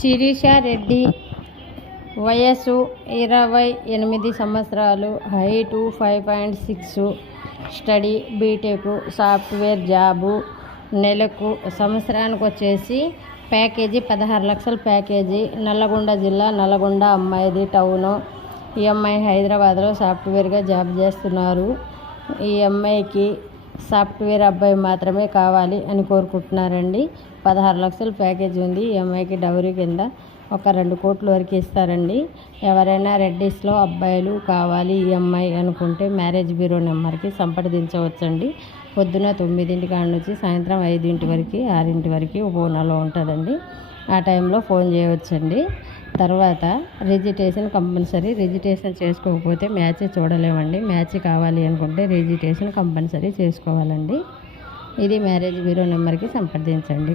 శిరీష రెడ్డి, వయసు 28 సంవత్సరాలు, height 5.6, study BTech, software job, నెలకు సంవత్సరానికి వచ్చేసి ప్యాకేజీ 16 లక్షల ప్యాకేజీ. నల్లగొండ జిల్లా, నల్లగొండ అమ్మాయిది టౌను. ఈ అమ్మాయి హైదరాబాద్లో సాఫ్ట్వేర్గా జాబ్ చేస్తున్నారు. ఈ అమ్మాయికి సాఫ్ట్వేర్ అబ్బాయి మాత్రమే కావాలి అని కోరుకుంటున్నారండి. 16 లక్షల ప్యాకేజీ ఉంది. ఈ అమ్మాయికి డౌరీ కింద ఒక 2 కోట్ల వరకు ఇస్తారండి. ఎవరైనా రెడ్డిస్లో అబ్బాయిలు కావాలి ఈ అమ్మాయి అనుకుంటే మ్యారేజ్ బ్యూరో నెంబర్కి సంప్రదించవచ్చండి. పొద్దున 9 కాడ నుంచి సాయంత్రం 5 వరకు 6 వరకు పూనాలో ఉంటుందండి. ఆ టైంలో ఫోన్ చేయవచ్చండి. తర్వాత రిజిస్ట్రేషన్ కంపల్సరీ. రిజిస్ట్రేషన్ చేసుకోకపోతే మ్యాచ్ చూడలేమండి. మ్యాచ్ కావాలి అనుకుంటే రిజిస్ట్రేషన్ కంపల్సరీ చేసుకోవాలండి. ఇది మ్యారేజ్ బ్యూరో నెంబర్కి సంప్రదించండి.